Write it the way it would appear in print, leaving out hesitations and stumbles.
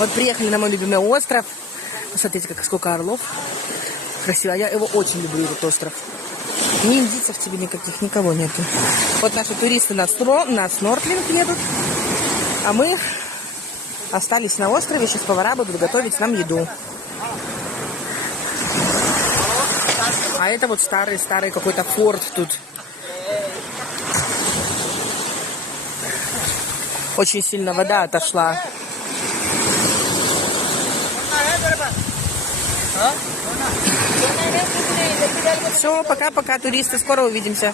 Вот приехали на мой любимый остров. Посмотрите, сколько орлов. Красиво. Я его очень люблю, этот остров. Ни индийцев тебе никаких, никого нету. Вот наши туристы на снорклинг едут. А мы остались на острове. Сейчас повара будут готовить нам еду. А это вот старый какой-то форт тут. Очень сильно вода отошла. Все, пока-пока, туристы. Скоро увидимся.